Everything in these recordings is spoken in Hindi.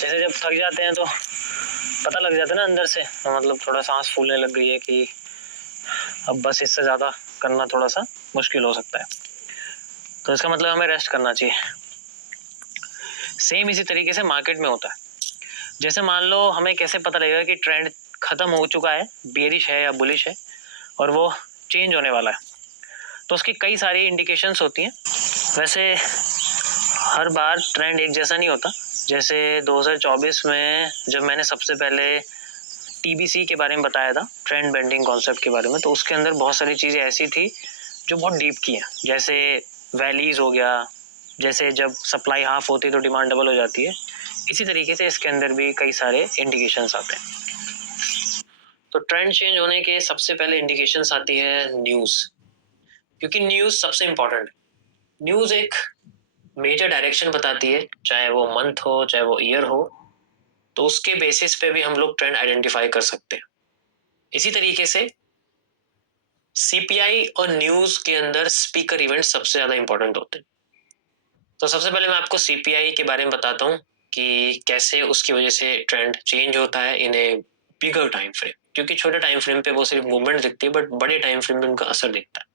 जैसे जब थक जाते हैं तो पता लग जाता है ना अंदर से, तो मतलब थोड़ा सांस फूलने लग गई है कि अब बस इससे ज़्यादा करना थोड़ा सा मुश्किल हो सकता है, तो इसका मतलब हमें रेस्ट करना चाहिए। सेम इसी तरीके से मार्केट में होता है। जैसे मान लो हमें कैसे पता लगेगा कि ट्रेंड खत्म हो चुका है, बेयरिश है या बुलिश है, और वो चेंज होने वाला है, तो उसकी कई सारी इंडिकेशंस होती हैं। वैसे हर बार ट्रेंड एक जैसा नहीं होता। जैसे 2024 में जब मैंने सबसे पहले TBC के बारे में बताया था, ट्रेंड बेंडिंग कॉन्सेप्ट के बारे में, तो उसके अंदर बहुत सारी चीज़ें ऐसी थी जो बहुत डीप की हैं। जैसे वैलीज हो गया, जैसे जब सप्लाई हाफ होती है तो डिमांड डबल हो जाती है। इसी तरीके से इसके अंदर भी कई सारे इंडिकेशंस आते हैं। तो ट्रेंड चेंज होने के सबसे पहले इंडिकेशंस आती है न्यूज़, क्योंकि न्यूज़ सबसे इंपॉर्टेंट है। न्यूज़ एक मेजर डायरेक्शन बताती है, चाहे वो मंथ हो चाहे वो ईयर हो, तो उसके बेसिस पे भी हम लोग ट्रेंड आइडेंटिफाई कर सकते हैं। इसी तरीके से CPI और न्यूज के अंदर स्पीकर इवेंट सबसे ज्यादा इंपॉर्टेंट होते हैं। तो सबसे पहले मैं आपको CPI के बारे में बताता हूँ कि कैसे उसकी वजह से ट्रेंड चेंज होता है इन ए बिगर टाइम फ्रेम, क्योंकि छोटे टाइम फ्रेम पे वो सिर्फ मूवमेंट दिखती है, बट बड़े टाइम फ्रेम में उनका असर दिखता है।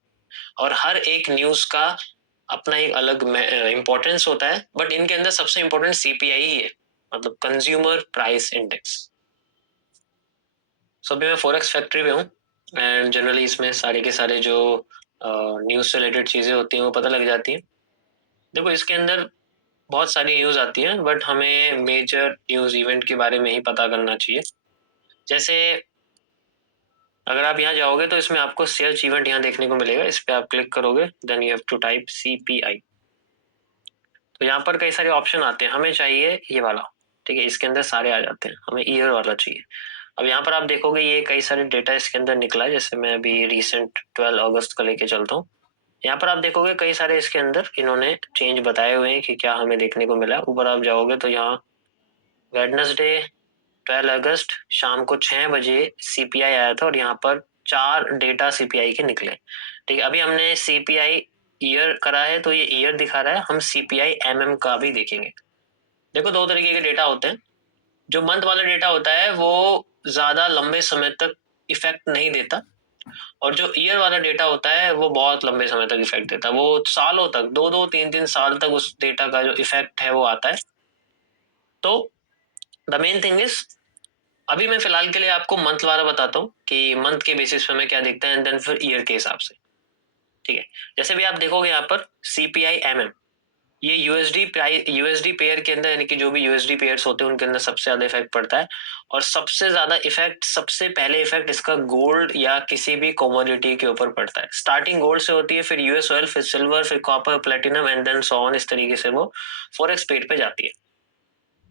और हर एक न्यूज का अपना एक अलग इंपॉर्टेंस होता है, बट इनके अंदर सबसे इंपॉर्टेंट CPI ही है, मतलब कंज्यूमर प्राइस इंडेक्स। सो अभी मैं फॉरेक्स फैक्ट्री में हूँ एंड जनरली इसमें सारे के सारे जो न्यूज से रिलेटेड चीजें होती हैं वो पता लग जाती हैं। देखो इसके अंदर बहुत सारी न्यूज आती हैं, बट हमें मेजर न्यूज इवेंट के बारे में ही पता करना चाहिए। जैसे अगर आप यहाँ जाओगे तो इसमें आपको सर्च इवेंट यहाँ देखने को मिलेगा, इस पे आप क्लिक करोगे, then you have to type CPI। तो यहाँ पर कई सारे ऑप्शन आते हैं, हमें चाहिए ये वाला, ठीक है, इसके अंदर सारे आ जाते हैं, हमें ईयर वाला चाहिए। अब यहाँ पर आप देखोगे ये कई सारे डेटा इसके अंदर निकला है, जैसे मैं अभी रिसेंट 12 अगस्त का लेके चलता हूँ। यहाँ पर आप देखोगे कई सारे इसके अंदर इन्होंने चेंज बताए हुए हैं कि क्या हमें देखने को मिला। ऊपर आप जाओगे तो यहाँ वेडनेसडे 12 अगस्त शाम को 6 बजे CPI आया था, और यहाँ पर 4 डेटा CPI के निकले। ठीक है, अभी हमने CPI ईयर करा है तो ये ईयर दिखा रहा है, हम CPI MM का भी देखेंगे। देखो दो तरीके के डेटा होते हैं। जो मंथ वाला डेटा होता है वो ज्यादा लंबे समय तक इफेक्ट नहीं देता, और जो ईयर वाला डेटा होता है वो बहुत लंबे समय तक इफेक्ट देता है, वो सालों तक, 2-2 3-3 साल तक उस डेटा का जो इफेक्ट है वो आता है। तो द मेन थिंग इज, अभी मैं फिलहाल के लिए आपको मंथ वाला बताता हूँ कि मंथ के बेसिस पे हमें क्या दिखता है, एंड देन फिर ईयर के हिसाब से। ठीक है, जैसे भी आप देखोगे यहाँ पर CPI MM, ये USD पेयर के अंदर, यानी कि जो भी USD पेयर्स होते हैं उनके अंदर सबसे ज्यादा इफेक्ट पड़ता है। और सबसे ज्यादा इफेक्ट, सबसे पहले इफेक्ट इसका गोल्ड या किसी भी कमोडिटी के ऊपर पड़ता है। स्टार्टिंग गोल्ड से होती है, फिर US ऑयल, फिर सिल्वर, फिर copper, platinum, and then so on, इस तरीके से वो फॉरेक्स पेड पे जाती है।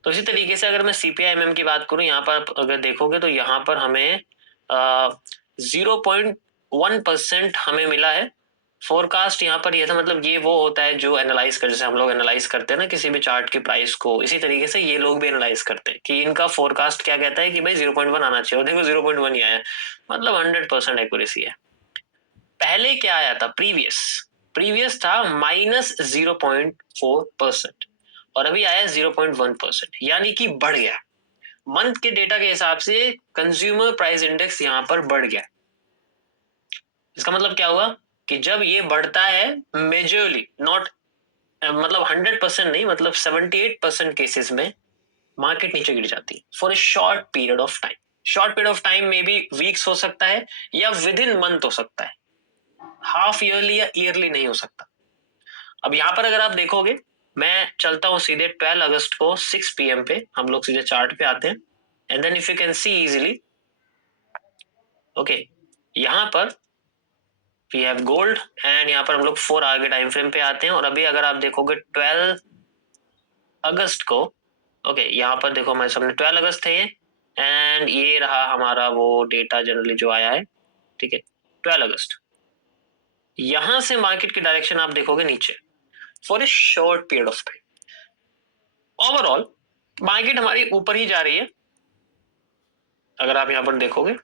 तो इसी तरीके से अगर मैं CPI MM की बात करूं, यहाँ पर अगर देखोगे तो यहाँ पर हमें 0.1% हमें मिला है। फोरकास्ट यहाँ पर ये था, मतलब ये वो होता है जो एनालाइज कर, जैसे हम लोग एनालाइज करते हैं ना किसी भी चार्ट की प्राइस को, इसी तरीके से ये लोग भी एनालाइज करते हैं कि इनका फोरकास्ट क्या कहता है कि भाई 0.1 आना चाहिए, और देखो 0.1 ही आया, मतलब 100% एक्यूरेसी है। पहले क्या आया था, प्रीवियस था -0.4%, और अभी आया 0.1%, यानी कि बढ़ गया। मंथ के डेटा के हिसाब से कंज्यूमर प्राइस इंडेक्स यहाँ पर बढ़ गया। इसका मतलब क्या हुआ कि जब ये बढ़ता है मेजरली, नॉट मतलब 100% नहीं, मतलब 78% केसेस में मार्केट नीचे गिर जाती है for a short period of time. Short period of time में भी वीक्स हो सकता है या विद इन मंथ हो सकता है, हाफ ईयरली या ईयरली नहीं हो सकता। अब यहाँ पर अगर आप देखोगे, मैं चलता हूँ सीधे 12 अगस्त को 6 PM पे, हम लोग सीधे चार्ट पे आते हैं, and then if you can see easily, okay, यहाँ पर वी हैव गोल्ड, एंड यहाँ पर हम लोग 4 आवर के टाइम फ्रेम पे आते हैं, और अभी अगर आप देखोगे 12 अगस्त को, ओके, यहाँ पर देखो हमारे सामने 12 अगस्त है ये, एंड ये रहा हमारा वो डेटा जनरली जो आया है, ठीक है, 12 अगस्त। यहां से मार्केट की डायरेक्शन आप देखोगे नीचे for a short period of time. Overall market हमारी ऊपर ही जा रही है, अगर आप यहाँ पर देखोगे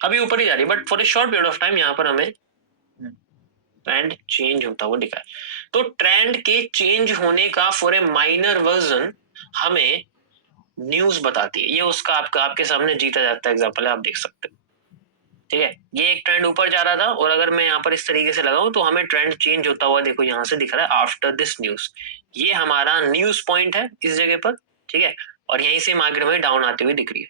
अभी ऊपर ही जा रही है, but for a short period of time यहाँ पर हमें ट्रेंड चेंज होता हुआ दिखा है। तो ट्रेंड के चेंज होने का फॉर ए माइनर वर्जन हमें न्यूज बताती है, ये उसका आपके सामने जीता जाता एग्जाम्पल है, आप देख सकते हो। ठीक है, ये एक ट्रेंड ऊपर जा रहा था और अगर मैं यहाँ पर इस तरीके से लगाऊं तो हमें ट्रेंड चेंज होता हुआ देखो यहाँ से दिख रहा है आफ्टर दिस न्यूज। ये हमारा न्यूज पॉइंट है इस जगह पर। ठीक है, और यहीं से मार्केट में डाउन आती हुई दिख रही है।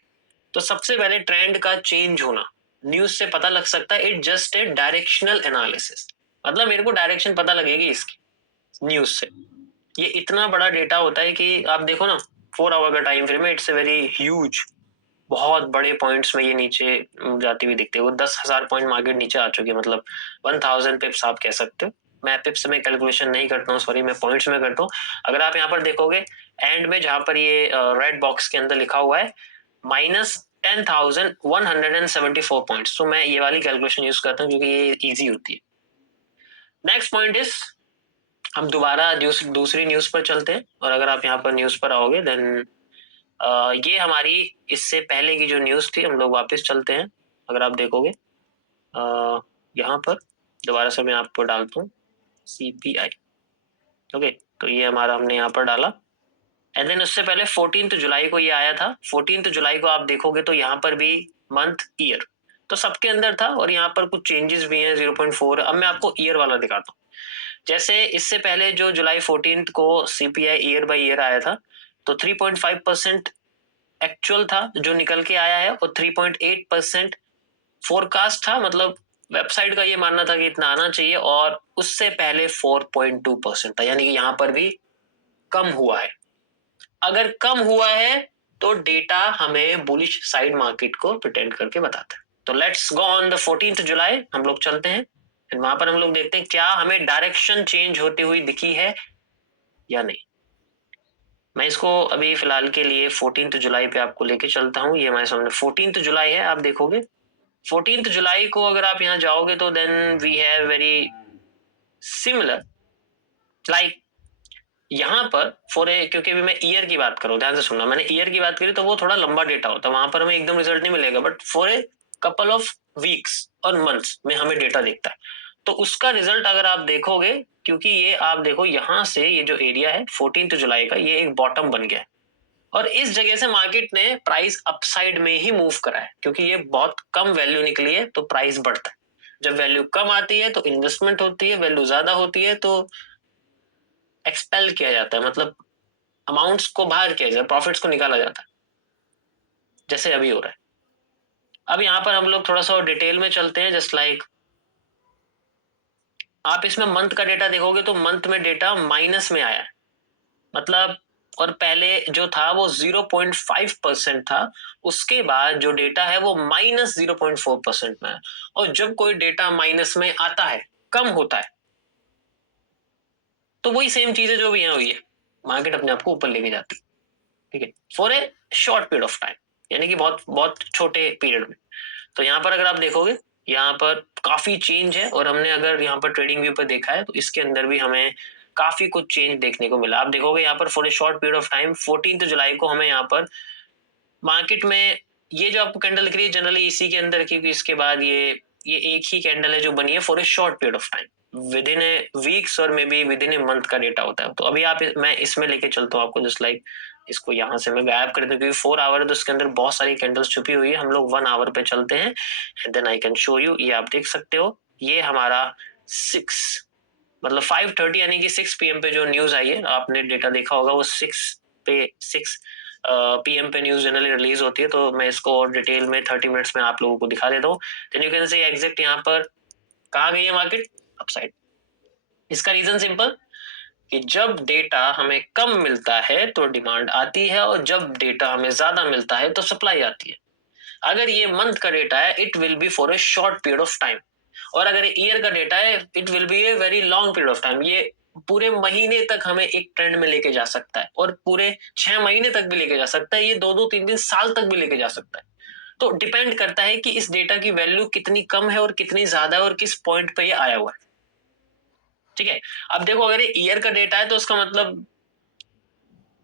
तो सबसे पहले ट्रेंड का चेंज होना न्यूज से पता लग सकता है। It just a directional analysis, मतलब मेरे को डायरेक्शन पता लगेगी इसकी न्यूज से। ये इतना बड़ा डेटा होता है कि आप देखो ना 4 आवर का टाइम फ्रेम है, इट्स ए वेरी ह्यूज। बहुत बड़े पॉइंट्स में ये नीचे जाती हुई दिखती है। वो 10,000 पॉइंट मार्केट नीचे आ चुकी है, मतलब 1000 पिप्स आप कह सकते हो। मैं पिप्स में कैलकुलेशन नहीं करता हूँ, सॉरी, मैं पॉइंट्स में करता हूँ। अगर आप यहाँ पर देखोगे एंड में जहां पर ये रेड बॉक्स के अंदर लिखा हुआ है -10,174 पॉइंट्स, तो मैं ये वाली कैलकुलेशन यूज करता हूँ क्योंकि ये इजी होती है। नेक्स्ट पॉइंट इज, हम दोबारा दूसरी न्यूज पर चलते हैं और अगर आप यहाँ पर न्यूज पर आओगे देन ये हमारी इससे पहले की जो न्यूज थी, हम लोग वापस चलते हैं। अगर आप देखोगे यहाँ पर दोबारा से मैं आपको डालता हूँ CPI। ओके, तो ये हमारा हमने यहाँ पर डाला एंड देन उससे पहले 14 जुलाई को ये आया था। 14 जुलाई को आप देखोगे तो यहाँ पर भी मंथ ईयर तो सबके अंदर था और यहाँ पर कुछ चेंजेस भी हैं 0.4। अब मैं आपको ईयर वाला दिखाता हूँ। जैसे इससे पहले जो जुलाई 14 को CPI ईयर बाय ईयर आया था तो 3.5% एक्चुअल था जो निकल के आया है और 3.8% फोरकास्ट था, मतलब वेबसाइट का ये मानना था कि इतना आना चाहिए, और उससे पहले 4.2% था, यानी कि यहां पर भी कम हुआ है। अगर कम हुआ है तो डेटा हमें बुलिश साइड मार्केट को प्रिटेंड करके बताता है। तो लेट्स गो ऑन द 14 जुलाई, हम लोग चलते हैं वहां पर हम लोग देखते हैं क्या हमें डायरेक्शन चेंज होती हुई दिखी है या नहीं। मैं इसको अभी फिलहाल के लिए 14 जुलाई पे आपको लेके चलता हूँ। ये हमारे सामने 14 जुलाई है, आप देखोगे 14 जुलाई को अगर आप यहाँ जाओगे तो then we have very similar like यहाँ पर फॉर ए, क्योंकि अभी मैं ईयर की बात करूँ, ध्यान से सुनना, मैंने ईयर की बात करी तो वो थोड़ा लंबा डेटा होता है, वहां पर हमें एकदम रिजल्ट नहीं मिलेगा, but for a couple of weeks और मंथ्स में हमें डेटा दिखता है। तो उसका रिजल्ट अगर आप देखोगे, क्योंकि ये आप देखो यहाँ से ये जो एरिया है 14 जुलाई का, ये एक बॉटम बन गया है और इस जगह से मार्केट ने प्राइस अपसाइड में ही मूव करा है, क्योंकि ये बहुत कम वैल्यू निकली है तो प्राइस बढ़ता है। जब वैल्यू कम आती है तो इन्वेस्टमेंट होती है, वैल्यू ज्यादा होती है तो एक्सपेल किया जाता है, मतलब अमाउंट्स को बाहर किया जाता है, प्रॉफिट्स को निकाला जाता है, जैसे अभी हो रहा है। अब यहाँ पर हम लोग थोड़ा सा डिटेल में चलते हैं। जस्ट लाइक आप इसमें मंथ का डेटा देखोगे तो मंथ में डेटा माइनस में आया है, मतलब, और पहले जो था वो 0.5% था, उसके बाद जो डेटा है वो -0.4% में है। और जब कोई डेटा माइनस में आता है, कम होता है, तो वही सेम चीज है जो भी यहाँ हुई है, मार्केट अपने आप को ऊपर लेके जाती है। ठीक है, for a short period of time, यानी कि बहुत बहुत छोटे पीरियड में। तो यहाँ पर अगर आप देखोगे यहाँ पर काफी चेंज है, और हमने अगर यहाँ पर ट्रेडिंग व्यू पर देखा है तो इसके अंदर भी हमें काफी कुछ चेंज देखने को मिला। आप देखोगे यहाँ पर for a short period of time 14 जुलाई को हमें यहाँ पर मार्केट में ये जो आपको कैंडल दिख रही है जनरली इसी के अंदर, क्योंकि इसके बाद ये एक ही कैंडल है जो बनी है for a short period of time, within a weeks और maybe within a month का डेटा होता है। तो अभी मैं इसमें लेके चलता हूँ आपको, जस्ट लाइक इसको यहाँ से मैं गायब कर दूं क्योंकि 4 आवर है तो उसके अंदर बहुत सारी कैंडल्स छुपी हुई है। हम लोग 1 आवर पे चलते हैं and then I can show you. ये आप देख सकते हो, ये हमारा 6 मतलब 5:30 यानी कि 6 PM पे जो न्यूज आई है, आपने डेटा देखा होगा, वो 6 PM पे न्यूज जनरली रिलीज होती है। तो मैं इसको और डिटेल में 30 मिनट्स में आप लोगों को दिखा देता हूँ। Then you can see exact यहाँ पर कहाँ गई है मार्केट, अपसाइड। इसका रीजन सिंपल कि जब डेटा हमें कम मिलता है तो डिमांड आती है और जब डेटा हमें ज्यादा मिलता है तो सप्लाई आती है। अगर ये मंथ का डेटा है it will be for a short period of time, और अगर ईयर का डेटा है it will be a very long period of time. ये पूरे महीने तक हमें एक ट्रेंड में लेके जा सकता है और पूरे 6 महीने तक भी लेके जा सकता है, ये 2-2 3 3 साल तक भी लेके जा सकता है। तो डिपेंड करता है कि इस डेटा की वैल्यू कितनी कम है और कितनी ज्यादा है और किस पॉइंट पे ये आया हुआ है। ठीक है, अब देखो अगर ये ईयर का डेटा है तो उसका मतलब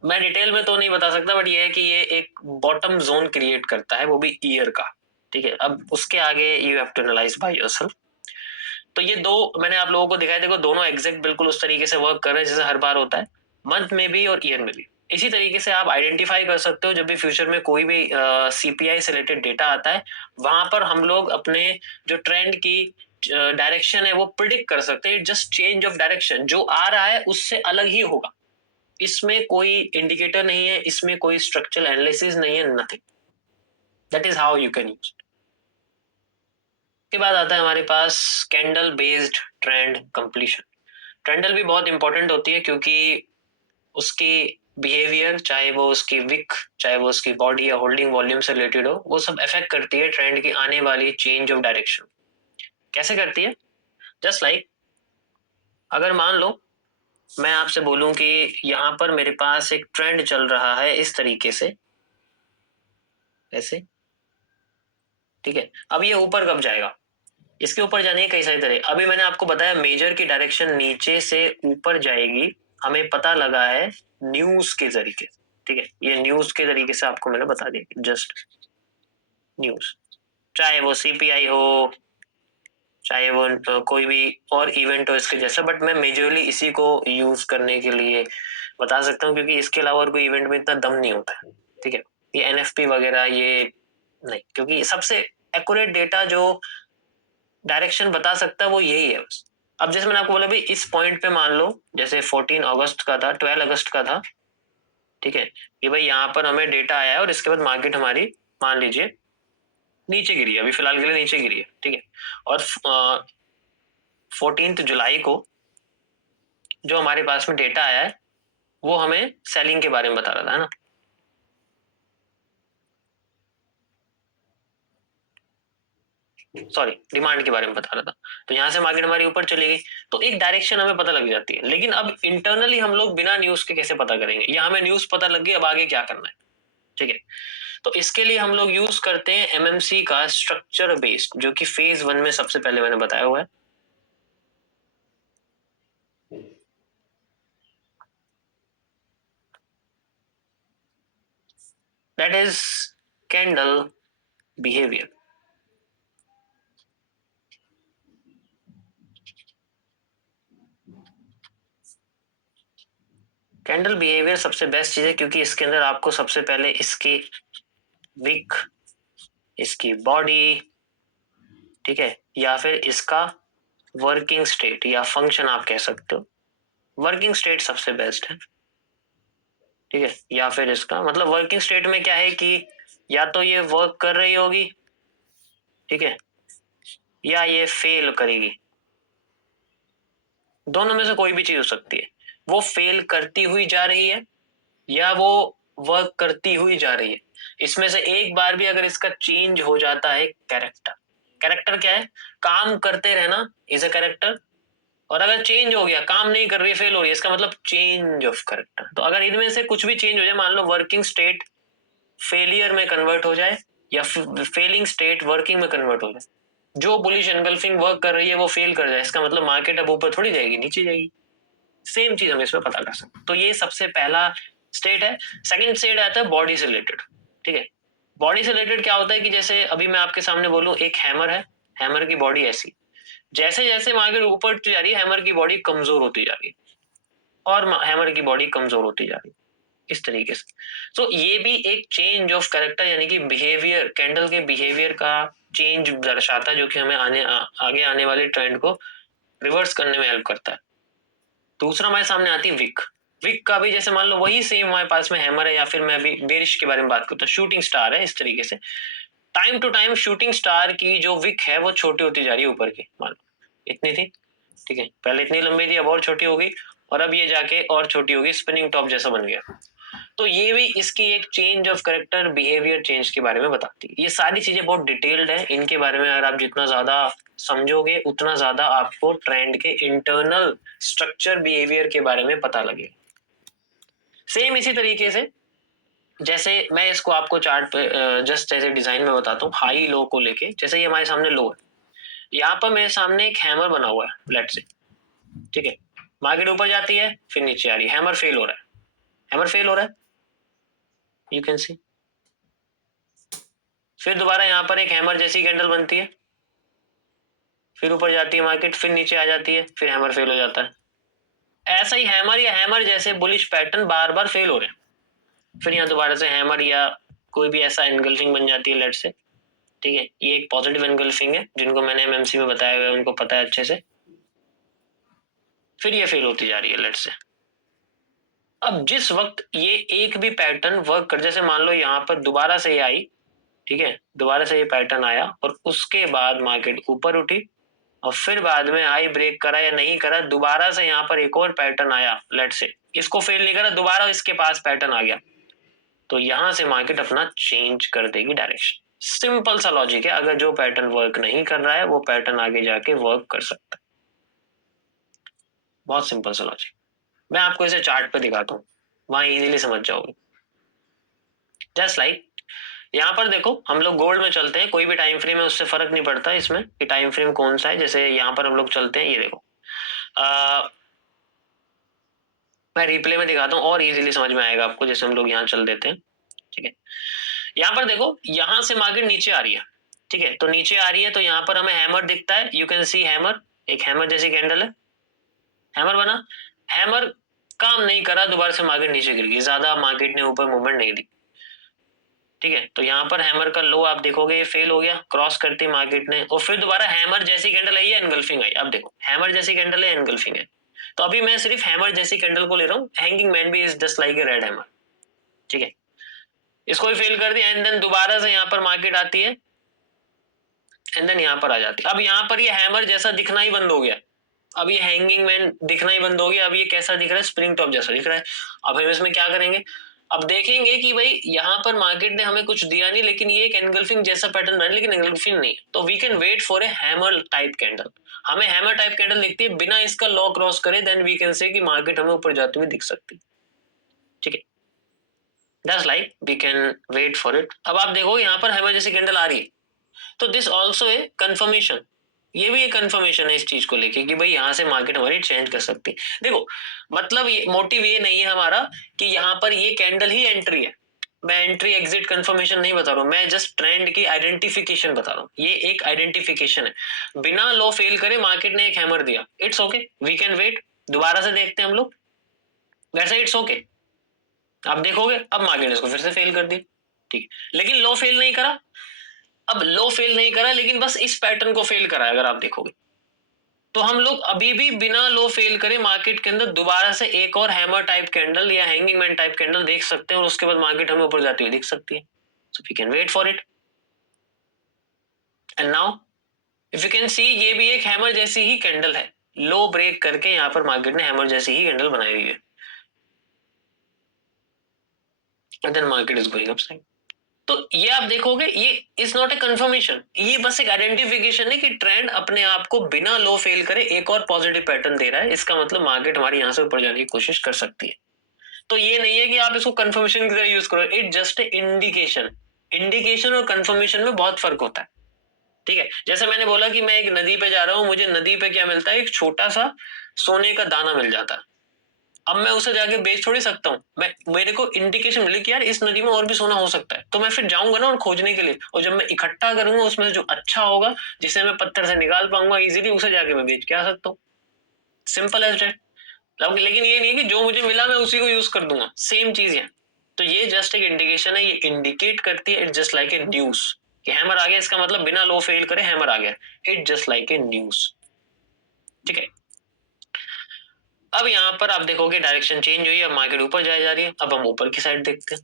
मैं डिटेल में तो नहीं बता सकता, बट ये है कि ये एक बॉटम जोन क्रिएट करता है, वो भी ईयर का। ठीक है, अब उसके आगे you have to analyse by yourself. तो ये दो मैंने आप लोगों को दिखाया, देखो दोनों एग्जैक्ट बिल्कुल उस तरीके से वर्क कर रहे हैं जैसे हर बार होता है, मंथ में भी और ईयर में भी। इसी तरीके से आप आइडेंटिफाई कर सकते हो जब भी फ्यूचर में कोई भी सीपीआई से रिलेटेड डेटा आता है, वहां पर हम लोग अपने जो ट्रेंड की डायरेक्शन है वो प्रिडिक्ट कर सकते हैं। जस्ट चेंज ऑफ डायरेक्शन, जो आ रहा है उससे अलग ही होगा। इसमें कोई इंडिकेटर नहीं है, इसमें कोई स्ट्रक्चरल एनालिसिस नहीं है, nothing. That is how you can use. के बाद आता है हमारे पास candle based trend completion. Candle भी बहुत इंपॉर्टेंट होती है क्योंकि उसकी बिहेवियर, चाहे वो उसकी विक, चाहे वो उसकी बॉडी या होल्डिंग वॉल्यूम से रिलेटेड हो, वो सब अफेक्ट करती है ट्रेंड की आने वाली चेंज ऑफ डायरेक्शन। कैसे करती है? जस्ट लाइक अगर मान लो मैं आपसे बोलूं कि यहां पर मेरे पास एक ट्रेंड चल रहा है इस तरीके से, ऐसे, ठीक है। अब ये ऊपर कब जाएगा? इसके ऊपर जाने की कई सारी तरह। अभी मैंने आपको बताया मेजर की डायरेक्शन नीचे से ऊपर जाएगी, हमें पता लगा है न्यूज के जरिए, ठीक है। ये न्यूज के तरीके से आपको मैंने बता दिया, जस्ट न्यूज, चाहे वो सीपीआई हो, चाहे वो कोई भी और इवेंट हो इसके जैसा, बट मैं मेजरली इसी को यूज करने के लिए बता सकता हूँ क्योंकि इसके अलावा और कोई इवेंट में इतना दम नहीं होता है, ठीक है। ये एनएफपी वगैरह ये नहीं, क्योंकि सबसे एक्यूरेट डेटा जो डायरेक्शन बता सकता है वो यही है बस। अब जैसे मैंने आपको बोला भाई इस पॉइंट पे मान लो जैसे 14 अगस्त का था, 12 अगस्त का था, ठीक है, कि भाई यहाँ पर हमें डेटा आया है और इसके बाद मार्केट हमारी मान लीजिए नीचे गिरी है, अभी फिलहाल के लिए नीचे गिरी है, ठीक है। और 14 जुलाई को जो हमारे पास में डेटा आया है वो हमें सेलिंग के बारे में बता रहा था, है ना। सॉरी, डिमांड के बारे में बता रहा था। तो यहाँ से मार्केट हमारी ऊपर चली गई, तो एक डायरेक्शन हमें पता लग जाती है। लेकिन अब इंटरनली हम लोग बिना न्यूज के कैसे पता करेंगे? या हमें न्यूज पता लग गई, अब आगे क्या करना है, ठीक है। तो इसके लिए हम लोग यूज करते हैं एमएमसी का स्ट्रक्चर बेस्ड, जो कि फेज 1 में सबसे पहले मैंने बताया हुआ है। That is candle behaviour. Candle behaviour सबसे बेस्ट चीज है क्योंकि इसके अंदर आपको सबसे पहले इसकी विक, इसकी बॉडी, ठीक है, या फिर इसका वर्किंग स्टेट या फंक्शन आप कह सकते हो। वर्किंग स्टेट सबसे बेस्ट है, ठीक है। या फिर इसका मतलब वर्किंग स्टेट में क्या है कि या तो ये वर्क कर रही होगी, ठीक है, या ये फेल करेगी। दोनों में से कोई भी चीज हो सकती है। वो फेल करती हुई जा रही है या वो वर्क करती हुई जा रही है। इसमें से एक बार भी अगर इसका चेंज हो जाता है कैरेक्टर, कैरेक्टर क्या है? काम करते रहना इज अ कैरेक्टर। और अगर चेंज हो गया, काम नहीं कर रही है, फेल हो रही है, इसका मतलब चेंज ऑफ कैरेक्टर। तो अगर इनमें से कुछ भी चेंज हो जाए, मान लो वर्किंग स्टेट फेलियर में कन्वर्ट हो जाए या फेलिंग स्टेट वर्किंग में कन्वर्ट हो जाए, जो बुलिश एनगल्फिंग वर्क कर रही है वो फेल कर जाए, इसका मतलब मार्केट अब ऊपर थोड़ी जाएगी, नीचे जाएगी। सेम चीज हम इसमें पता कर सकते हैं। तो ये सबसे पहला स्टेट है। सेकंड स्टेट आता है बॉडी से रिलेटेड, ठीक है। बॉडी से रिलेटेड क्या होता है कि जैसे अभी मैं आपके सामने बोलूं एक हैमर है, हैमर की बॉडी ऐसी, जैसे जैसे मार्केट ऊपर जा रही है हैमर की बॉडी कमजोर होती जा रही है, और हैमर की बॉडी कमजोर होती जा रही है, इस तरीके से। तो ये भी एक चेंज ऑफ कैरेक्टर यानी कि बिहेवियर, कैंडल के बिहेवियर का चेंज दर्शाता है, जो कि हमें आगे आने वाले ट्रेंड को रिवर्स करने में हेल्प करता है। दूसरा हमारे सामने आती है विक। विक का भी जैसे मान लो वही सेम हमारे पास में हैमर है, या फिर मैं अभी बेरिश के बारे में बात करता हूँ, शूटिंग स्टार है, इस तरीके से time to time shooting star की जो विक है वो छोटी होती जा रही है ऊपर की। मान लो इतनी थी, ठीक है, पहले इतनी लंबी थी, अब और छोटी हो गई, और अब ये जाके और छोटी होगी, स्पिनिंग टॉप जैसा बन गया। तो ये भी इसकी एक change of character, behaviour change के बारे में बताती है। ये सारी चीजें बहुत डिटेल्ड है, इनके बारे में अगर आप जितना ज्यादा समझोगे उतना ज्यादा आपको ट्रेंड के इंटरनल स्ट्रक्चर बिहेवियर के बारे में पता लगेगा। सेम इसी तरीके से जैसे मैं इसको आपको चार्ट पे जस्ट ऐसे डिजाइन में बताता हूँ, हाई लो को लेके। जैसे ये हमारे सामने लो है, यहाँ पर मेरे सामने एक हैमर बना हुआ है लेट से, ठीक है। मार्केट ऊपर जाती है फिर नीचे आ रही है, हैमर फेल हो रहा है, हैमर फेल हो रहा है, यू कैन सी। फिर दोबारा यहाँ पर एक हैमर जैसी कैंडल बनती है, फिर ऊपर जाती है मार्केट, फिर नीचे आ जाती है, फिर हैमर फेल हो जाता है। ऐसा ही हैमर या हैमर जैसे बुलिश पैटर्न बार बार फेल हो रहे हैं। फिर यहाँ दोबारा से हैमर या कोई भी ऐसा एनगल्फिंग बन जाती है लेट से, ठीक है, ये एक पॉजिटिव एनगल्फिंग है, जिनको मैंने एमएमसी में बताया हुआ है उनको पता है अच्छे से। फिर ये फेल होती जा रही है लेट से। अब जिस वक्त ये एक भी पैटर्न वर्क कर, जैसे मान लो यहाँ पर दोबारा से ये आई, ठीक है, दोबारा से ये पैटर्न आया और उसके बाद मार्केट ऊपर उठी और फिर बाद में हाई ब्रेक करा या नहीं करा, दोबारा से यहाँ पर एक और पैटर्न आया लेट से, इसको फेल नहीं करा, दोबारा इसके पास पैटर्न आ गया, तो यहां से मार्केट अपना चेंज कर देगी डायरेक्शन। सिंपल सा लॉजिक है, अगर जो पैटर्न वर्क नहीं कर रहा है वो पैटर्न आगे जाके वर्क कर सकता है। बहुत सिंपल सा लॉजिक, मैं आपको इसे चार्ट पे दिखाता हूँ, वहां इजीली समझ जाओगे। जस्ट लाइक यहाँ पर देखो, हम लोग गोल्ड में चलते हैं, कोई भी टाइम फ्रेम है उससे फर्क नहीं पड़ता इसमें कि टाइम फ्रेम कौन सा है। जैसे यहाँ पर हम लोग चलते हैं, ये देखो, मैं रिप्ले में दिखाता हूँ और इजीली समझ में आएगा आपको। जैसे हम लोग यहाँ चल देते हैं, ठीक है, यहाँ पर देखो, यहाँ से मार्केट नीचे आ रही है, ठीक है, तो नीचे आ रही है तो यहाँ पर हमें हैमर दिखता है, यू कैन सी हैमर, एक हैमर जैसी कैंडल है, हैमर बना, हैमर काम नहीं करा, दोबारा से मार्केट नीचे गिर गई, ज्यादा मार्केट ने ऊपर मूवमेंट नहीं दी, ठीक है, तो यहाँ पर हैमर का लो आप देखोगे ये फेल हो गया, क्रॉस करती मार्केट ने, और फिर दोबारा हैमर जैसी कैंडल आई है, एनगल्फिंग आई। अब देखो हैमर जैसी कैंडल है, एनगल्फिंग है, तो अभी मैं सिर्फ हैमर जैसी कैंडल को ले रहा हूँ, हैंगिंग मैन भी is just like a red hammer, ठीक है, इसको भी फेल कर दिया, एंड देन दोबारा से यहाँ पर मार्केट आती है, एंड देन यहाँ पर आ जाती है। अब यहाँ पर ये हैमर जैसा दिखना ही बंद हो गया, अब ये हैंगिंग मैन दिखना ही बंद हो गया, अब ये कैसा दिख रहा है, स्प्रिंग टॉप जैसा दिख रहा है। अब हम इसमें क्या करेंगे, अब देखेंगे कि भाई यहाँ पर मार्केट ने हमें कुछ दिया नहीं, लेकिन ये एक एनगल्फिंग जैसा पैटर्न बना, लेकिन एनगल्फिंग नहीं, तो we can wait for a hammer type candle. हमें हैमर टाइप कैंडल दिखती है, बिना इसका लॉ क्रॉस करे, देन वी कैन से कि मार्केट हमें ऊपर जाती हुई दिख सकती है, ठीक है, that's like we can wait for it. अब आप देखो यहाँ पर हैमर जैसी कैंडल आ रही है, तो दिस ऑल्सो ए कंफर्मेशन, ये भी एक कंफर्मेशन है इस चीज को लेके कि भाई यहाँ से मार्केट हमारी चेंज कर सकती है। देखो मतलब ये मोटिव ये नहीं है हमारा कि यहाँ पर ये कैंडल ही एंट्री है, मैं एंट्री एग्जिट कंफर्मेशन नहीं बता रहा हूँ, मैं जस्ट ट्रेंड की आइडेंटिफिकेशन बता रहा हूँ, ये एक आइडेंटिफिकेशन है। बिना लो फेल करे मार्केट ने एक हैमर दिया, it's okay, we can wait, दोबारा से देखते हैं हम लोग, वैसे इट्स ओके। आप देखोगे अब मार्केट ने इसको फिर से फेल कर दी, ठीक, लेकिन लो फेल नहीं करा, अब लो फेल नहीं करा लेकिन बस इस पैटर्न को फेल करा है, अगर आप देखोगे तो हम लोग अभी भी बिना लो फेल करे मार्केट के अंदर दोबारा से एक और हैमर टाइप कैंडल या हैंगिंग मैन टाइप कैंडल देख सकते हैं, और उसके बाद मार्केट हमें ऊपर जाती हुई दिख सकती है, so we can wait for it. And now if you can see, ये भी एक हैमर जैसी ही कैंडल है, लो ब्रेक करके यहाँ पर मार्केट ने हैमर जैसी ही कैंडल बनाई हुई है, and then market is going upside. तो ये आप देखोगे, ये इज नॉट ए कंफर्मेशन, ये बस एक आइडेंटिफिकेशन है कि ट्रेंड अपने आप को बिना लो फेल करे एक और पॉजिटिव पैटर्न दे रहा है, इसका मतलब मार्केट हमारी यहां से ऊपर जाने की कोशिश कर सकती है। तो ये नहीं है कि आप इसको कंफर्मेशन की तरह यूज करो, it just a indication. Indication और कंफर्मेशन में बहुत फर्क होता है, ठीक है, जैसे मैंने बोला कि मैं एक नदी पे जा रहा हूं, मुझे नदी पे क्या मिलता है, एक छोटा सा सोने का दाना मिल जाता है, अब मैं उसे जाके बेच थोड़ी सकता हूँ, मैं मेरे को इंडिकेशन मिली कि यार इस नदी में और भी सोना हो सकता है, तो मैं फिर जाऊंगा ना और खोजने के लिए, और जब मैं इकट्ठा करूंगा उसमें से जो अच्छा होगा, जिसे मैं पत्थर से निकाल पाऊंगा इजीली, उसे जाके मैं बेच के आ सकता हूँ, सिंपल एज दैट। लेकिन ये नहीं कि जो मुझे मिला मैं उसी को यूज कर दूंगा, सेम चीज है। तो ये जस्ट एक इंडिकेशन है, ये इंडिकेट करती है, it just like a news कि हैमर आ गया, इसका मतलब बिना लो फेल करे हैमर आ गया, it just like a news, ठीक है। अब यहाँ पर आप देखोगे डायरेक्शन चेंज हुई, अब मार्केट ऊपर जाए जा रही है। अब हम ऊपर की साइड देखते हैं,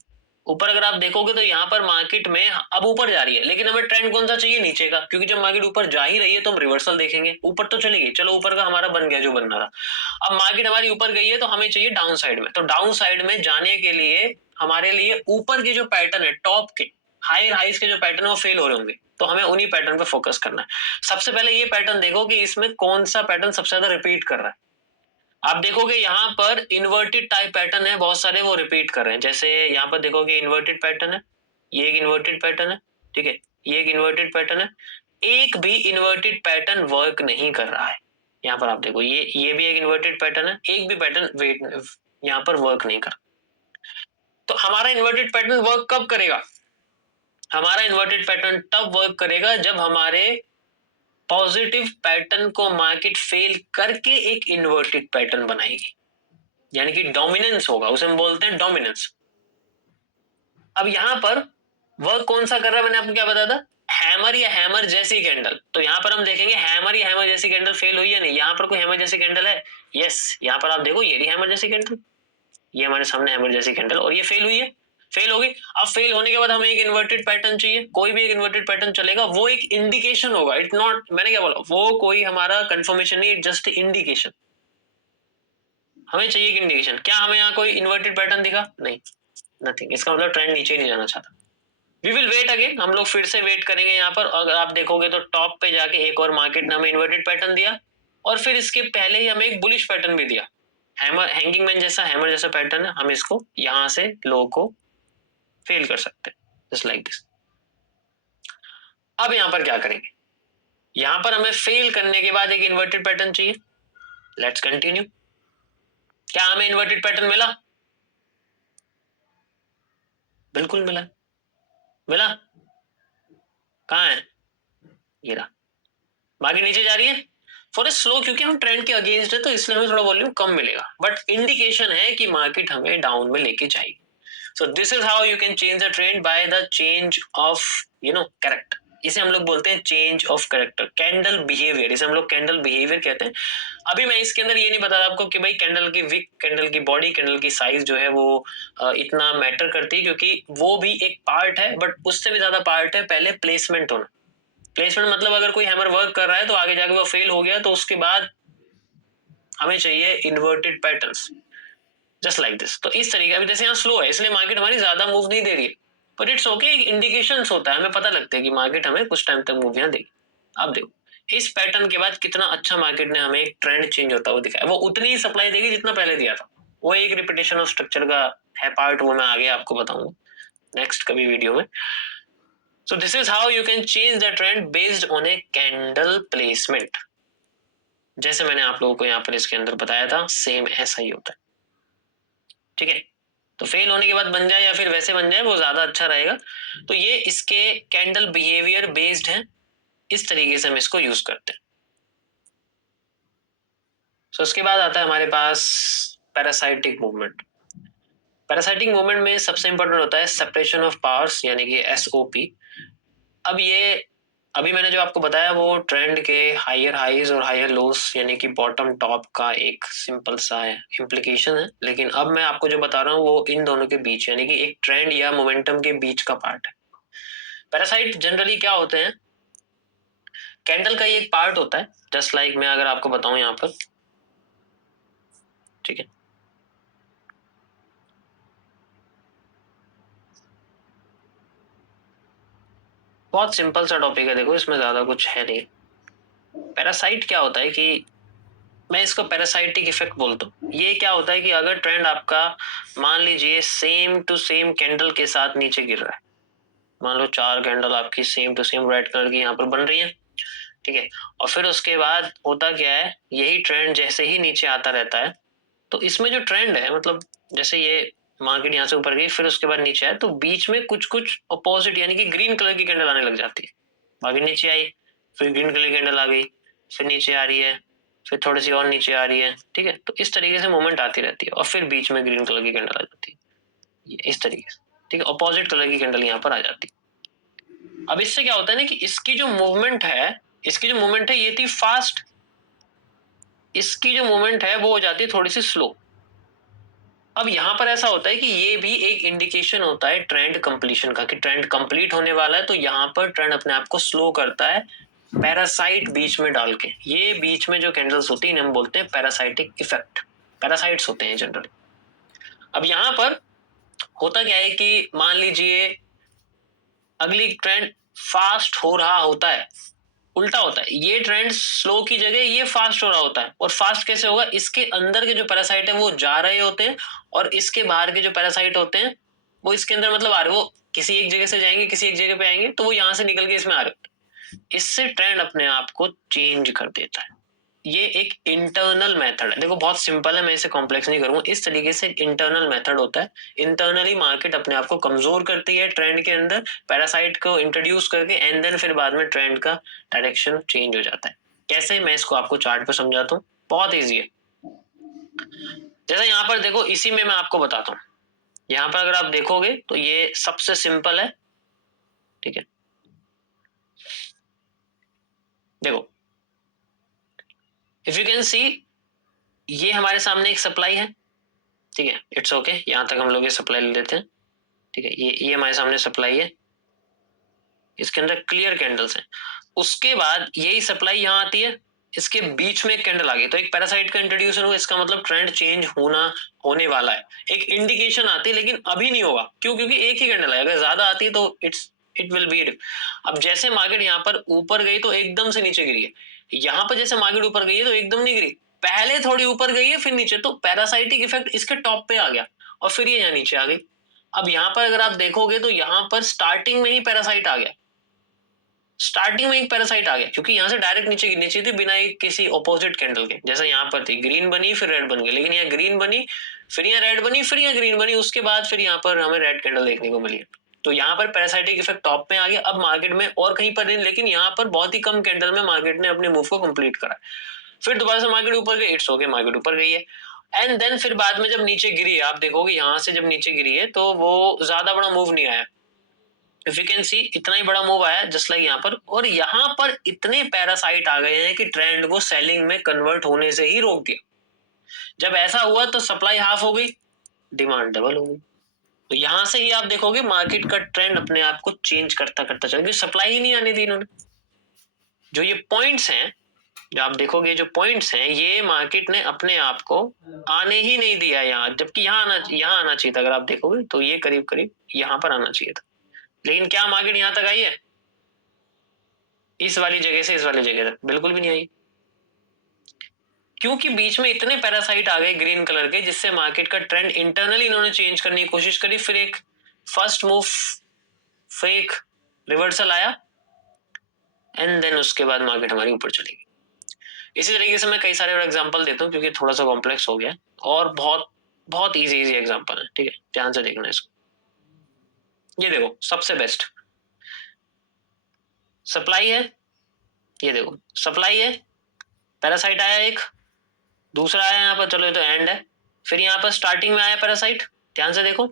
ऊपर अगर आप देखोगे तो यहाँ पर मार्केट में अब ऊपर जा रही है, लेकिन हमें ट्रेंड कौन सा चाहिए, नीचे का, क्योंकि जब मार्केट ऊपर जा ही रही है तो हम रिवर्सल देखेंगे, ऊपर तो चलेगी, चलो ऊपर का हमारा बन गया जो बनना था। अब मार्केट हमारी ऊपर गई है तो हमें चाहिए डाउन साइड में, तो डाउन साइड में जाने के लिए हमारे लिए ऊपर के जो पैटर्न है, टॉप के हायर हाइस के जो पैटर्न है वो फेल हो रहे होंगे, तो हमें उन्हीं पैटर्न पे फोकस करना है। सबसे पहले ये पैटर्न देखो कि इसमें कौन सा पैटर्न सबसे ज्यादा रिपीट कर रहा है। आप देखोगे यहाँ पर इन्वर्टेड टाइप पैटर्न है, बहुत सारे वो रिपीट कर रहे हैं, जैसे यहाँ पर देखोगे इन्वर्टेड पैटर्न है, ये एक इन्वर्टेड पैटर्न है, ठीक है, ये एक इन्वर्टेड पैटर्न है, एक भी इन्वर्टेड पैटर्न वर्क नहीं कर रहा है। यहाँ पर आप देखो, ये भी एक इन्वर्टेड पैटर्न है, एक भी पैटर्न वेट यहाँ पर वर्क नहीं कर। तो हमारा इन्वर्टेड पैटर्न वर्क कब करेगा, हमारा इन्वर्टेड पैटर्न तब वर्क करेगा जब हमारे पॉजिटिव पैटर्न को मार्केट फेल करके एक इन्वर्टेड पैटर्न बनाएगी, यानी कि डोमिनेंस होगा, उसे हम बोलते हैं डोमिनेंस। अब यहाँ पर वर्क कौन सा कर रहा है, मैंने आपको क्या बताया था, हैमर या हैमर जैसी कैंडल। तो यहाँ पर हम देखेंगे हैमर या हैमर जैसी कैंडल फेल हुई या नहीं। यहाँ पर कोई हैमर जैसी कैंडल है, यस, यहाँ पर आप देखो ये भी हैमर जैसी कैंडल, ये हमारे सामने हैमर जैसी कैंडल, और ये फेल हुई है, फेल हो गई। अब फेल होने के बाद हमें एक इन्वर्टेड पैटर्न चाहिए, कोई भी एक इन्वर्टेड पैटर्न चलेगा, वो एक इंडिकेशन होगा, इट नॉट, मैंने क्या बोला, वो कोई हमारा कंफर्मेशन नहीं, जस्ट इंडिकेशन, हमें चाहिए एक इंडिकेशन। क्या हमें यहाँ कोई इन्वर्टेड पैटर्न दिखा, नहीं, नथिंग, इसका मतलब ट्रेंड नीचे नहीं जाना चाहता। वी विल वेट अगेन, हम लोग फिर से वेट करेंगे यहाँ पर। अगर आप देखोगे तो टॉप पे जाके एक और मार्केट ने हमें इन्वर्टेड पैटर्न दिया, और फिर इसके पहले ही हमें एक बुलिश पैटर्न भी दिया, हैमर, हैंगिंग मैन जैसा, हैमर जैसा पैटर्न है। हम इसको यहाँ से लो को फेल कर सकते हैं, जस्ट लाइक दिस। अब यहाँ पर क्या करेंगे, यहाँ पर हमें फेल करने के बाद एक इन्वर्टेड पैटर्न चाहिए। Let's continue. क्या हमें इन्वर्टेड पैटर्न मिला, बिल्कुल मिला, मिला, कहाँ है, ये रहा, मार्केट नीचे जा रही है फॉर ए स्लो, क्योंकि हम ट्रेंड के अगेंस्ट है तो इसलिए हमें थोड़ा वॉल्यूम कम मिलेगा, बट इंडिकेशन है कि मार्केट हमें डाउन में लेके जाएगी। So this is how you can change the trend, by the change of character. इसे हम लोग बोलते हैं change of character, candle behaviour, इसे हम लोग कैंडल बिहेवियर कहते हैं। अभी मैं इसके अंदर ये नहीं बता रहा आपको कि भाई कैंडल की विक, कैंडल की बॉडी, कैंडल की साइज जो है वो इतना मैटर करती है, क्योंकि वो भी एक पार्ट है, बट उससे भी ज्यादा पार्ट है पहले प्लेसमेंट होना। प्लेसमेंट मतलब अगर कोई हैमर वर्क कर रहा है तो आगे जाके वो फेल हो गया, तो उसके बाद हमें चाहिए inverted patterns, just like this. तो इस तरीके, अभी जैसे यहाँ स्लो है इसलिए मार्केट हमारी ज्यादा मूव नहीं दे रही है, बट इट्स ओके, इंडिकेशंस होता है, हमें पता लगता है कि मार्केट हमें कुछ टाइम तक मूव यहाँ देगी। अब देखो इस पैटर्न के बाद कितना अच्छा मार्केट ने हमें एक ट्रेंड चेंज होता हुआ दिखाया। वो उतनी ही सप्लाई देगी जितना पहले दिया था, वो एक रिपीटेशन ऑफ स्ट्रक्चर का है पार्ट, वो मैं आगे आपको बताऊंगा नेक्स्ट कभी वीडियो में। So this is how you can change the trend based on a candle placement. जैसे मैंने आप लोगों को यहाँ पर इसके अंदर बताया था, सेम ऐसा ही होता है, ठीक है। तो फेल होने के बाद बन जाए या फिर वैसे बन जाए, वो ज्यादा अच्छा रहेगा। तो ये इसके कैंडल बिहेवियर बेस्ड है, इस तरीके से हम इसको यूज करते हैं। So उसके बाद आता है हमारे पास पैरासाइटिक मूवमेंट। पैरासाइटिक मूवमेंट में सबसे इंपॉर्टेंट होता है सेपरेशन ऑफ पावर्स, यानी कि SOP। अब ये अभी मैंने जो आपको बताया वो ट्रेंड के हायर हाईज और हायर लोस, यानी कि बॉटम टॉप का एक सिंपल सा इम्प्लीकेशन है, लेकिन अब मैं आपको जो बता रहा हूँ वो इन दोनों के बीच, यानी कि एक ट्रेंड या मोमेंटम के बीच का पार्ट है। पैरासाइट जनरली क्या होते हैं, कैंडल का ही एक पार्ट होता है, जस्ट लाइक मैं अगर आपको बताऊं यहाँ पर, ठीक है, बहुत सिंपल सा टॉपिक है, देखो इसमें ज्यादा कुछ है नहीं। पैरासाइट क्या होता है कि मैं इसको पैरासाइटिक इफेक्ट बोलता हूँ। ये क्या होता है कि अगर ट्रेंड आपका मान लीजिए सेम टू सेम कैंडल के साथ नीचे गिर रहा है, मान लो 4 कैंडल आपकी same to same red colour की यहाँ पर बन रही है, ठीक है, और फिर उसके बाद होता क्या है, यही ट्रेंड जैसे ही नीचे आता रहता है, तो इसमें जो ट्रेंड है, मतलब जैसे ये मार्केट यहाँ से ऊपर गई फिर उसके बाद नीचे आया, तो बीच में कुछ कुछ अपोजिट यानी कि ग्रीन कलर की कैंडल आने लग जाती है। मार्केट नीचे आई, फिर ग्रीन कलर की कैंडल आ गई, फिर नीचे आ रही है, फिर थोड़ी सी और नीचे आ रही है, ठीक है। तो इस तरीके से मूवमेंट आती रहती है, और फिर बीच में ग्रीन कलर की कैंडल आ जाती है, ये इस तरीके से, ठीक है, अपोजिट कलर की कैंडल यहाँ पर आ जाती है। अब इससे क्या होता है ना कि इसकी जो मूवमेंट है, इसकी जो मूवमेंट है ये थी फास्ट, इसकी जो मूवमेंट है वो हो जाती है थोड़ी सी स्लो। अब यहाँ पर ऐसा होता है कि ये भी एक इंडिकेशन होता है ट्रेंड कंप्लीशन का, कि ट्रेंड कंप्लीट होने वाला है, तो यहाँ पर ट्रेंड अपने आप को स्लो करता है पैरासाइट बीच में डाल के। ये बीच में जो कैंडल्स होती है हम बोलते हैं पैरासाइटिक इफेक्ट, पैरासाइट्स होते हैं जनरली। अब यहाँ पर होता क्या है कि मान लीजिए अगली ट्रेंड फास्ट हो रहा होता है, उल्टा होता है, ये ट्रेंड स्लो की जगह ये फास्ट हो रहा होता है। और फास्ट कैसे होगा, इसके अंदर के जो पैरासाइट है वो जा रहे होते हैं, और इसके बाहर के जो पैरासाइट होते हैं वो इसके अंदर मतलब आ रहे, वो किसी एक जगह से जाएंगे किसी एक जगह पे आएंगे, तो वो यहाँ से निकल के इसमें आ रहे होते हैं। इससे ट्रेंड अपने आप को चेंज कर देता है। ये एक इंटरनल मेथड है, देखो बहुत सिंपल है, मैं इसे कॉम्प्लेक्स नहीं करूंगा। इस तरीके से इंटरनल मेथड होता है, इंटरनली मार्केट अपने आप को कमजोर करती है ट्रेंड के अंदर पैरासाइट को इंट्रोड्यूस करके, एंड देन फिर बाद में ट्रेंड का डायरेक्शन चेंज हो जाता है। कैसे, मैं इसको आपको चार्ट पे समझाता हूँ, बहुत ईजी है। जैसे यहाँ पर देखो, इसी में मैं आपको बताता हूँ, यहाँ पर अगर आप देखोगे तो ये सबसे सिंपल है, ठीक है। देखो, इफ यू कैन सी, ये हमारे सामने एक सप्लाई है, ठीक है, इट्स ओके, यहां तक हम लोग ये सप्लाई ले लेते हैं, ठीक है। ये हमारे सामने सप्लाई है, इसके अंदर क्लियर कैंडल्स हैं। उसके बाद यही सप्लाई यहाँ आती है, इसके बीच में एक कैंडल आ गई, तो एक पैरासाइट का इंट्रोड्यूशन हुआ, इसका मतलब ट्रेंड चेंज होने वाला है, एक इंडिकेशन आती है, लेकिन अभी नहीं होगा। क्यों? क्योंकि एक ही कैंडल है, अगर ज्यादा आती है तो इट विल बी। अब जैसे मार्केट यहाँ पर ऊपर गई तो एकदम से नीचे गिरी है, यहाँ पर जैसे मार्केट ऊपर गई है तो एकदम नहीं गिरी, पहले थोड़ी ऊपर गई है फिर नीचे, तो पैरासाइटिक इफेक्ट इसके टॉप पे आ गया और फिर ये यहाँ नीचे आ गई। अब यहाँ पर अगर आप देखोगे तो यहाँ पर स्टार्टिंग में ही पैरासाइट आ गया, स्टार्टिंग में एक पैरासाइट आ गया, क्योंकि यहाँ से डायरेक्ट नीचे गिरनी चाहिए थी बिना किसी ऑपोजिट कैंडल के, जैसे यहाँ पर थी, ग्रीन बनी फिर रेड बन गई, लेकिन यहाँ ग्रीन बनी फिर यहाँ रेड बनी फिर यहाँ ग्रीन बनी, उसके बाद फिर यहाँ पर हमें रेड कैंडल देखने को मिली। तो यहाँ पर पैरासाइटिक इफेक्ट टॉप में आ गया, अब मार्केट में और कहीं पर नहीं, लेकिन यहाँ पर बहुत ही कम कैंडल में मार्केट ने अपने मूव को कंप्लीट करा, फिर दोबारा से मार्केट ऊपर गई, इट्स ओके, मार्केट ऊपर गई है। एंड देन फिर बाद में जब नीचे गिरी है, आप देखोगे यहाँ से जब नीचे गिरी है तो वो ज्यादा बड़ा मूव नहीं आया, इफ यू कैन सी इतना ही बड़ा मूव आया जस्ट लाइक यहाँ पर, और यहाँ पर इतने पैरासाइट आ गए हैं कि ट्रेंड को सेलिंग में कन्वर्ट होने से ही रोक दिया। जब ऐसा हुआ तो सप्लाई हाफ हो गई, डिमांड डबल हो गई, तो यहां से ही आप देखोगे मार्केट का ट्रेंड अपने आप को चेंज करता करता चला, क्योंकि सप्लाई ही नहीं आने दी इन्होंने। जो ये पॉइंट्स हैं, जो आप देखोगे जो पॉइंट्स हैं, ये मार्केट ने अपने आप को आने ही नहीं दिया यहाँ, जबकि यहाँ आना चाहिए था। अगर आप देखोगे तो ये करीब करीब यहाँ पर आना चाहिए था, लेकिन क्या मार्केट यहाँ तक आई है? इस वाली जगह से इस वाली जगह तक बिल्कुल भी नहीं आई, क्योंकि बीच में इतने पैरासाइट आ गए ग्रीन कलर के, जिससे मार्केट का ट्रेंड इंटरनली इन्होंने चेंज करने की कोशिश करी, फिर एक फर्स्ट मूव फेक रिवर्सल आया, एंड देन उसके बाद मार्केट हमारी ऊपर चली गई। इसी तरीके से मैं कई सारे और एग्जांपल देता हूँ, क्योंकि थोड़ा सा कॉम्प्लेक्स हो गया और बहुत बहुत इजी एग्जांपल है, ठीक है, ध्यान से देखना इसको। ये देखो सबसे बेस्ट सप्लाई है, ये देखो सप्लाई है, पैरासाइट आया एक, दूसरा आया यहाँ पर, चलो ये तो एंड है, फिर यहाँ पर स्टार्टिंग में आया पैरासाइट, ध्यान से देखो,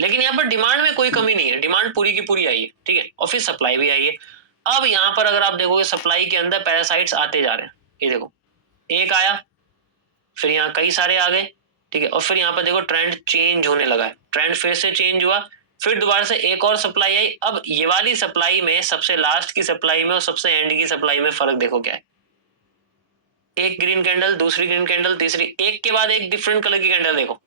लेकिन यहाँ पर डिमांड में कोई कमी नहीं है, डिमांड पूरी की पूरी आई है, ठीक है, और फिर सप्लाई भी आई है। अब यहाँ पर अगर आप देखोगे सप्लाई के अंदर पैरासाइट्स आते जा रहे हैं, ये देखो एक आया, फिर यहाँ कई सारे आ गए, ठीक है, और फिर यहाँ पर देखो ट्रेंड चेंज होने लगा है, ट्रेंड फिर से चेंज हुआ, फिर दोबारा से एक और सप्लाई आई। अब ये वाली सप्लाई में, सबसे लास्ट की सप्लाई में और सबसे एंड की सप्लाई में फर्क देखो क्या है, एक ग्रीन कैंडल, दूसरी ग्रीन कैंडल, तीसरी, एक के बाद एक डिफरेंट कलर की कैंडल देखो,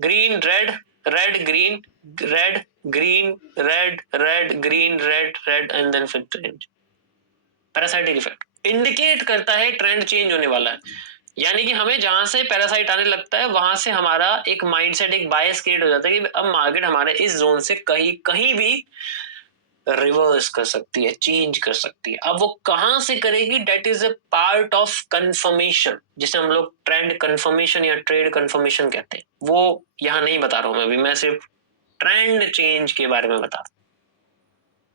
green red, red green, red green, red red green, red red, and then फिर ट्रेंड। पैरासाइटिक इफेक्ट इंडिकेट करता है ट्रेंड चेंज होने वाला है, यानी कि हमें जहां से पैरासाइट आने लगता है वहां से हमारा एक माइंडसेट, एक बायस क्रिएट हो जाता है कि अब मार्केट हमारे इस जोन से कहीं कहीं भी रिवर्स कर सकती है, चेंज कर सकती है। अब वो कहां से करेगी, that is a part of confirmation, जिसे हम लोग ट्रेंड कंफर्मेशन या ट्रेड कंफर्मेशन कहते हैं। वो यहां नहीं बता रहा हूं मैं अभी, मैं सिर्फ ट्रेंड चेंज के बारे में बता रहा हूं।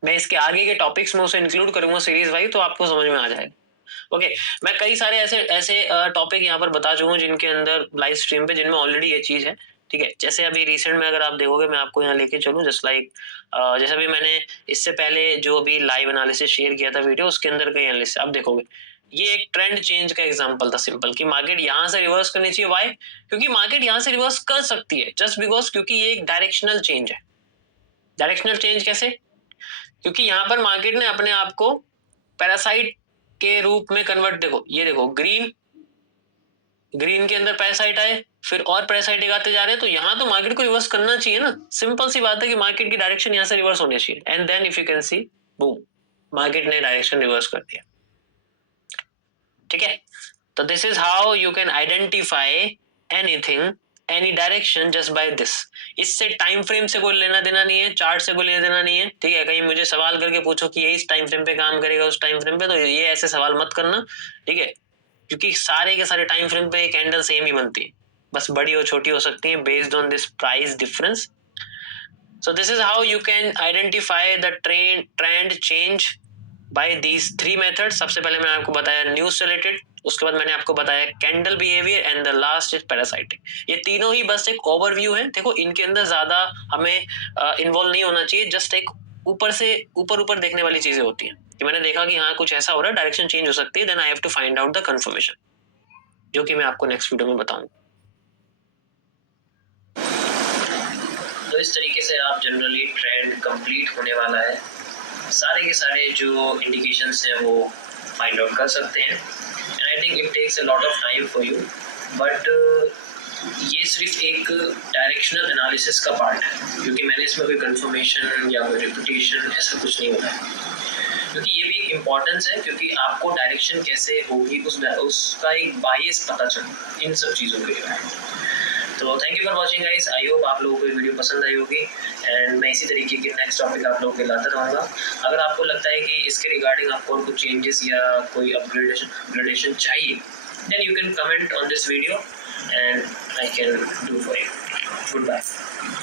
मैं इसके आगे के टॉपिक्स में उसे इंक्लूड करूंगा सीरीज वाइज, तो आपको समझ में आ जाएगा। ओके, मैं कई सारे ऐसे ऐसे टॉपिक यहाँ पर बता चुका हूँ जिनके अंदर लाइव स्ट्रीम पे, जिनमें ऑलरेडी ये चीज है, ठीक है। जैसे अभी रिसेंट में अगर आप देखोगे, मैं आपको यहाँ लेके चलूँ, जस्ट लाइक जैसे अभी मैंने इससे पहले जो अभी लाइव एनालिसिस शेयर किया था वीडियो, उसके अंदर कई एनालिसिस आप देखोगे, ये एक ट्रेंड चेंज का एग्जांपल था सिंपल, कि मार्केट यहाँ से रिवर्स करनी चाहिए। व्हाई? क्योंकि मार्केट यहाँ से रिवर्स कर सकती है, जस्ट बिकॉज क्योंकि ये एक डायरेक्शनल चेंज है। डायरेक्शनल चेंज कैसे? क्योंकि यहाँ पर मार्केट ने अपने आप को पैरासाइट के रूप में कन्वर्ट, देखो ये देखो ग्रीन, ग्रीन के अंदर पैरासाइट आए, फिर और पैरासाइट आते जा रहे हैं, तो यहाँ तो मार्केट को रिवर्स करना चाहिए ना, सिंपल सी बात है कि मार्केट की डायरेक्शन यहाँ से रिवर्स होनी चाहिए, and then if you can see boom, market ने डायरेक्शन रिवर्स कर दिया, ठीक है। तो this is how you can identify anything, any direction just by this. इससे टाइम फ्रेम से कोई लेना देना नहीं है, चार्ट से कोई लेना देना नहीं है, ठीक है। कहीं मुझे सवाल करके पूछो कि ये इस टाइम फ्रेम पे काम करेगा, उस टाइम फ्रेम पे, तो ये ऐसे सवाल मत करना, ठीक है, क्योंकि सारे के सारे टाइम फ्रेम पे कैंडल सेम ही बनती है, बस बड़ी और छोटी हो सकती है based on this price difference. So this is how you can identify the trend change by these three methods. सबसे पहले मैंने आपको बताया न्यूज से रिलेटेड, उसके बाद मैंने आपको बताया candle behaviour and the last is parasitic. ये तीनों ही बस एक ओवरव्यू है। देखो इनके अंदर ज्यादा हमें इन्वॉल्व नहीं होना चाहिए, जस्ट एक ऊपर से ऊपर देखने वाली चीजें होती हैं कि मैंने देखा कि हाँ कुछ ऐसा हो रहा है, डायरेक्शन चेंज हो सकती है, then I have to find out the confirmation, जो कि मैं आपको नेक्स्ट वीडियो में बताऊंगा। तो इस तरीके से आप जनरली ट्रेंड कंप्लीट होने वाला है, सारे के सारे जो इंडिकेशंस हैं वो फाइंड आउट कर सकते हैं। And I think it takes a lot of time for you, but ये सिर्फ एक डायरेक्शनल एनालिसिस का पार्ट है, क्योंकि मैंने इसमें कोई कंफर्मेशन या कोई रिपीटेशन ऐसा कुछ नहीं होता है, क्योंकि ये भी एक इम्पॉर्टेंस है, क्योंकि आपको डायरेक्शन कैसे होगी उसका एक बायस पता चले इन सब चीज़ों के लिए। तो thank you for watching guys, I hope आप लोगों को ये वीडियो पसंद आई होगी, एंड मैं इसी तरीके के नेक्स्ट टॉपिक आप लोगों के लाता रहूँगा। अगर आपको लगता है कि इसके रिगार्डिंग आपको और कुछ चेंजेस या कोई अपग्रेडेशन चाहिए, then you can comment on this video and I can do for you. Good bye.